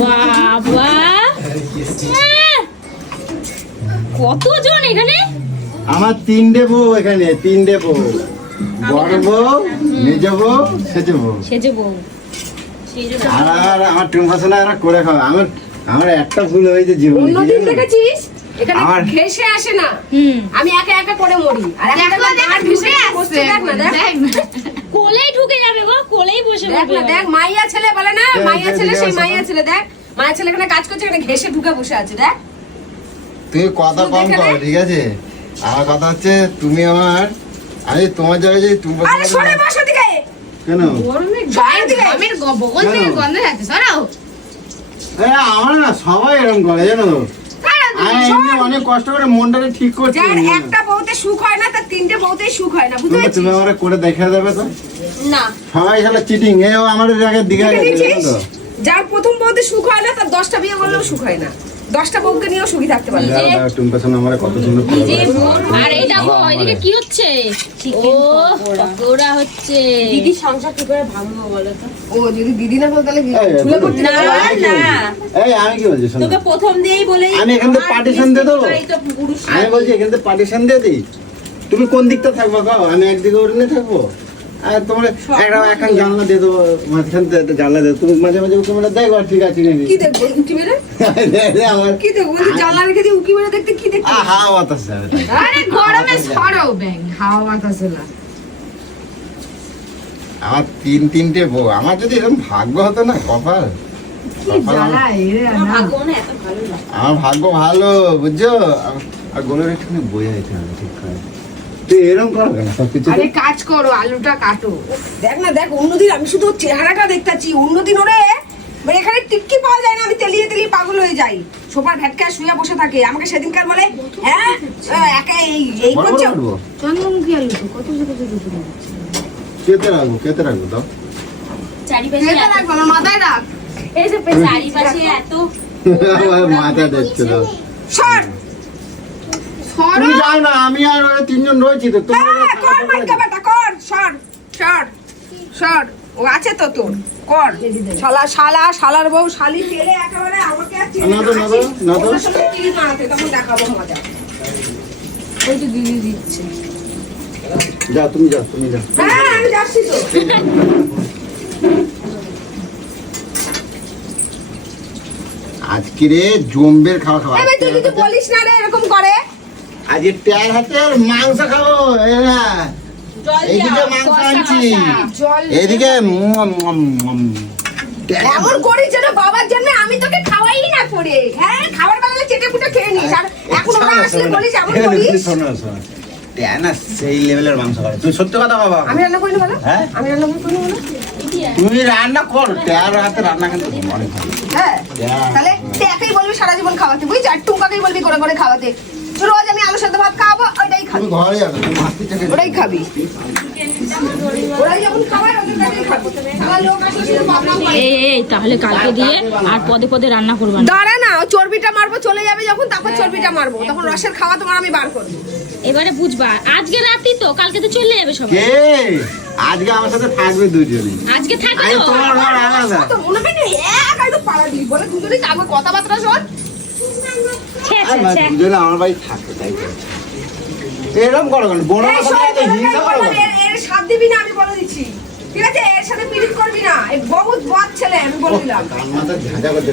বাবা কতজন এখানে? আমার 3টে বউ এখানে, 3টে বউ, বড় বউ, মেজ বউ, সেজে বউ। আর আমার টুম্পাসনা আর করে খাওয়া। আমার একটা ভুল হয়েছে জীবনে। অন্যদিন দেখেছিস এখানে ঘেসে আসে না, আমি একা একা করে মরি। আর এখন ঘেসে আসছে, দেখ না, দেখ কোলেই ঢুকে যাবে গো, কোলেই বসে দেখ না, দেখ মাইয়া ছেলে বলে না, মাইয়া ছেলে, সেই মাইয়া ছেলে। দেখ মাইয়া ছেলে এখানে কাজ করছে, এখানে ঘেসে ঢুকে বসে আছে। দেখ তুই কথা কম কর, ঠিক আছে? আমার কথা হচ্ছে তুমি আমি তোমার জায়গায় যদি তুমি আরে সরে বসো দিকে। কেন গরমে গায়ের দিকে আমির বগল থেকে গন্ধ যাচ্ছে, সরাও। আমার না সবাই এরকম করে, জানো তো? আমি এমনি অনেক কষ্ট করে মনটাকে ঠিক করছি। যার একটা বউতে সুখ হয় না, তার 3টে বউতে সুখ হয় না, বুঝতে পারছিস? তুমি আমার করে দেখে দেবে তো? না সবাই খেলা চিটিং, এও আমাদের জায়গায় দিকে দেখেছিস? যার প্রথম বউতে সুখ হয় না, তার 10টা বিয়ে করলেও সুখ হয় না। 10টা বউকে নিয়েও সুখী থাকতে পারে না। টুম্পাসনা আমার কত সুন্দর আর এই দেখো এদিকে কি হচ্ছে? ও পকোড়া হচ্ছে। দিদি সংসার কি করে ভাঙবো বলো তো? ও যদি দিদি না হতো তাহলে কি ঝুলে পড়তে না? এই আমি কি বলছি, শোনো, তোকে প্রথম দিয়েই বলে আমি এখান থেকে পার্টিশন দিয়ে দেবো। আমি বলছি এখান থেকে পার্টিশন দিয়ে দিই। তুমি কোন দিকটা থাকবো গাও? আমি একদিকে উঠে থাকবো, আর তোমার এখন জানলা দিয়ে দেবো, মাঝখান থেকে একটা জানলা দিয়ে তুমি মাঝে মাঝে উঁকি মেরে দেখো ঠিক আছে নাকি। কি দেখবো উকি মেরে? আমার কি দেখবো? বলছি জানলা রেখে দিয়ে উকি মেরে দেখতে কি দেখতে? হাওয়া বাতাস যাবে। আরে গরমে সরো ব্যাং, হাওয়া বাতাস না। আমার 3টে বউ, আমার যদি এরকম ভাগ্য হতো না, কপাল আমার ভাগ্য ভালো, বুঝছো? আর গোলের একটুখানি বই আছে ঠিক করে। তুই এরকম করো কেন সবকিছু? আরে কাজ করো, আলুটা কাটো। দেখ না, দেখ অন্যদিন আমি শুধু ওর চেহারাটা দেখতাছি, অন্যদিন ওরে মানে এখানে টিক্কি পাওয়া যায় না, আমি তেলিয়ে তেলিয়ে পাগল হয়ে যাই। সোফার ভেটকায় শুয়ে বসে থাকে, আমাকে সেদিনকার বলে হ্যাঁ একা এই করছে। চন্দ্রমুখী আলু তো কত ছোট ছোট ছোট। কেটে রাখবো দাও। চারিপাশে এটা রাখবো না, মাথায় রাখ। এই যে চারিপাশে এত আমার মাথা দেখছো দাও। সর সর। তুমি যাও না, আমি আর ওরা 3জন রয়েছি তো। হ্যাঁ, কর মাইকা বেটা, কর। সর সর সর। ও আছে তো তোর, কর। শালার বউ শালি তেলে একেবারে আমাকে আর চিনি না তো, না তো, না তো। ওর সাথে তিল মারাতে, তখন দেখাবো মজা। ওই তো দিদি দিচ্ছে। যাও তুমি যাও, তুমি যাও। হ্যাঁ আমি যাচ্ছি তো। আজকে রে জম্বের খাওয়া খাওয়া। এবার তুই কিছু বলিস না রে, এরকম করে। আজকে ট্যার হাতের মাংস খাবো। এইদিকে মাংস আনছি, এদিকে এমন করিস যেন বাবার জন্য আমি তোকে খাওয়াই না করে। হ্যাঁ খাবার বেলা চেটে পুটে খেয়ে নিস, আর এখন ওরা আসলে বলিস এমন করিস। শোনো শোনো, ট্যার না সেই লেভেলের মাংস খাবে। তুই সত্যি কথা বাবা, আমি রান্না করি না বলো? হ্যাঁ আমি রান্না করি না বলো? তুমি রান্না কর, ট্যার হাতে রান্না কিন্তু অনেক ভালো। হ্যাঁ তাহলে একাই বলবি সারা জীবন খাওয়াতে, বুঝছি? আর টুম্পাকেই বলবি করে করে খাওয়াতে। রোজ আমি আলুর সাথে ভাত খাওয়াবো, ওইটাই খাবি। তুমি ঘরে যাবে, তুমি মাছটি থেকে ওটাই খাবি। ওরাই যখন খাওয়ায় ওটাই খাবি। আমার লোক আসে শুধু পাবনা পায়। এই তাহলে কালকে দিয়ে আর পদে পদে রান্না করবা না। দাঁড়া না, ও চর্বিটা মারবো, চলে যাবে যখন, তারপর চর্বিটা মারবো, তখন রসের খাওয়া তোমার আমি বার করবো। এবারে বুঝবা, আজকে রাতি তো, কালকে তো চলে যাবে সবাই। কে আজকে আমার সাথে থাকবে দুজনে। আজকে থাকবে আমি তো। তোমার ঘর আলাদা। তো মনে হয় না এক একটু পাড়া দিই বলে দুজনেই থাকবে, কথাবার্তা শোন। ছে, আর ছে, না, ছে। দুজনে আমার বাড়ি থাকবে, তাই তো। এরকম করো কেন? বোন এই শোন, হিংসা করো কেন? এর সাথ দিবি না, আমি বলে দিচ্ছি, ঠিক আছে? এর সাথে পিরিত করবি না, এই বহুত বদ ছেলে, আমি বলে দিলাম। কান মাথা ঝাঁঝা করতে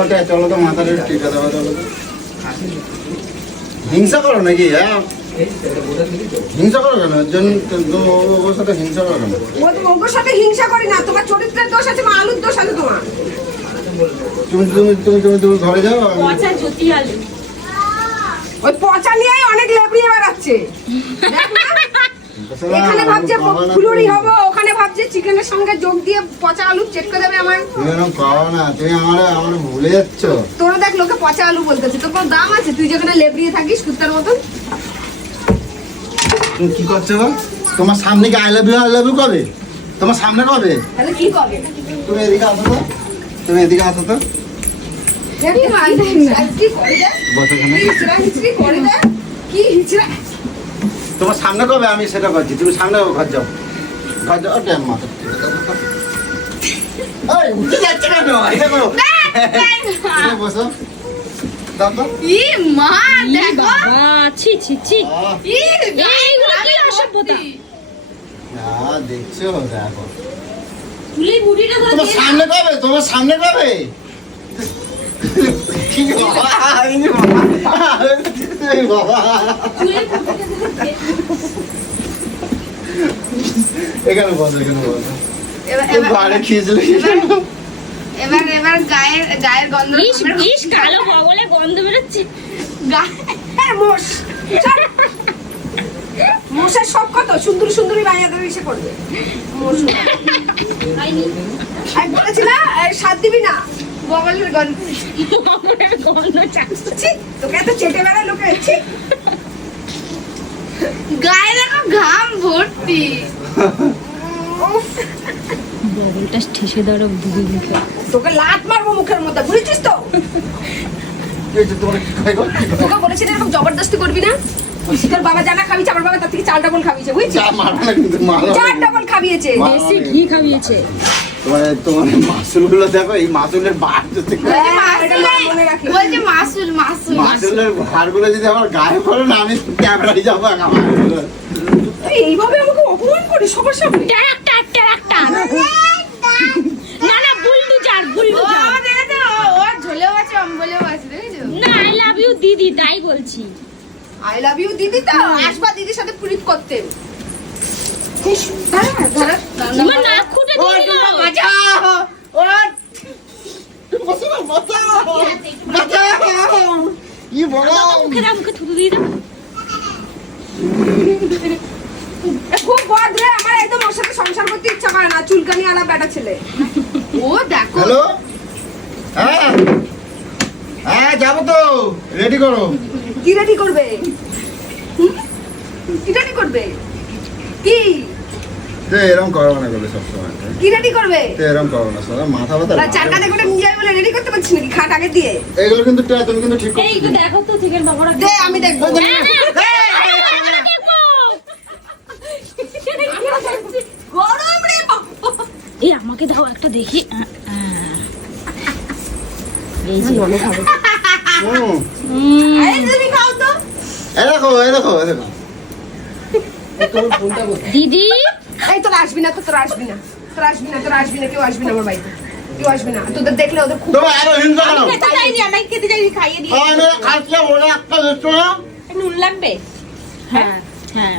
ওটা চলো তো, মাথাটা টিকা দেওয়া চলো তো। হিংসা করো নাকি? হ্যাঁ হিংসা করো কেন? ওর সাথে হিংসা করো কেন? ওর সাথে হিংসা করি না, তোমার চরিত্রের দোষ আছে, আলুর দোষ আছে তোমার। তুমি তুমি তুমি তুমি তুমি ঘরে যাও। পচা জ্যোতি আলু। ওই পচা নিয়েই অনেক লেবড়িয়ে বেড়াচ্ছে। দেখ না? এখানে ভাবছে ফুলুরি হবো, ওখানে ভাবছে চিকেনের সঙ্গে যোগ দিয়ে পচা আলু চেটকে দেবে আমার। তুমি এরকম করো না, তুমি আমার ভুলে যাচ্ছ। তোরা দেখ লোকে পচা আলু বলতেছে, তোর কোনো দাম আছে? তুই যেখানে লেবড়িয়ে থাকিস কুত্তার মতন। তুমি কি করছো গো? তোমার সামনে কি আই লাভ ইউ কবে? তোমার সামনে কবে? তাহলে কি করবে? তুমি এদিকে আসো তো, তুমি এদিকে আসো তো। কি করে দেয়? বসো এখানে। হিচড়া করে দেয়? কি হিচড়া? তোমার সামনে কবে আমি সেটা করছি, তুমি সামনে ঘর যাও, ঘর যাও। টাইম মাথা ওই উঠে যাচ্ছে কেন? এখানে বসো। দাও তো। ই মা ই দেখো বাবা, ছি ছি ছি। ই এইগুলো কি অসভ্যতা? দেখছো দেখো তুলি বুড়িটা ধরে তোমার সামনে কবে? তোমার সামনে কবে? কি বাবা, এই বাবা, এই বাবা। এখানে বসো, এখানে বসো। এবার এই বাড়ি খিঁচলে এবার এবার গায়ের গন্ধ ইস ইস কালো বগলে গন্ধ বেরোচ্ছে। মোষ মোষের সব কত সুন্দর সুন্দরী বানিয়ে এসে করবে মোষ। আমি বলেছি না সাত দিবি না বগলের গন্ধ বগলের গন্ধ চাচ্ছে। ছি, তোকে এত চেটে বেড়ায় লোকে ছি। গায়ে দেখো ঘাম ভর্তি উফ, বগলটা ঠেসে ধরো দিদি মুখে। তোকে লাত মারবো মুখের মধ্যে বুঝেছিস তো? তোমার কি কয় গো? তোকে বলেছি না এরকম জবরদস্তি করবি না। তোর বাবা জানা খাবিয়েছে, আমার বাবা তার থেকে চাল ডাবল খাবিয়েছে বুঝছিস? যা মারো না কিন্তু মারো। চাল ডাবল খাবিয়েছে। বেশি ঘি খাইয়েছে। তোমার মাসুলগুলো দেখো, এই মাসুলের বার যদি হ্যাঁ, এটা মা মনে রাখি। বলছে মাসুল মাসুল মাসুলের ভারগুলো যদি আমার গায়ে পড়ে না, আমি ক্যামেরায় যাবো আমার। তুই এইভাবে আমাকে অপমান করিস সবার সামনে। Tractor tractor. না না বুলডোজার ও বুলডোজার। দেখেছো ও ঝোলেও আছে অম্বলেও আছে দেখেছো না আই লাভ ইউ দিদি তাই বলছি। আই লাভ ইউ দিদি তো আসবা দিদির সাথে প্রীত করতে। ইস, দাঁড়া, দাঁড়া। তোমার নাক খুঁটে দিল। কি বলো? মুখে দাও মুখে থুতু দিয়ে দাও। খুব বদ রে, আমার একদম ওর সাথে সংসার করতে ইচ্ছা করে না, চুলকানি আলা বেটা ছেলে। ও দেখো হ্যালো, হ্যাঁ হ্যাঁ যাবো তো, রেডি করো। কি রেডি করবে? হুম? কি রেডি করবে? কি তো এরকম করো না বলে সবসময়, কি রেডি করবে? তো এরকম করো না সবাই মাথা ব্যথা। না, চার কাঁধে করে নিয়ে যাবে বলে রেডি করতে পারছিস নাকি খাট আগে দিয়ে? এগুলো কিন্তু তুমি কিন্তু ঠিক এই তো দেখো তো চিকেন পকোড়া। দে আমি দেখবো। গরম রে বাবা। এই আমাকে দাও একটা দেখি। এই যে আরে তুমি খাও তো। এই দেখো, এই দেখো, এই দেখো। দিদি এই তোরা আসবি না তো, তোরা আসবি না, তোরা আসবি না, তোরা আসবি না, কেউ আসবি না আমার বাড়িতে, কেউ আসবি না। তোদের দেখলে ওদের খুব তোমার আরো হিংসা কেন? খেতে চাইনি, আমি খেতে চাইনি, খাইয়ে দিয়ে আমি খাচ্ছিলাম, ওরা একটা দিচ্ছ না। নুন লাগবে। হ্যাঁ হ্যাঁ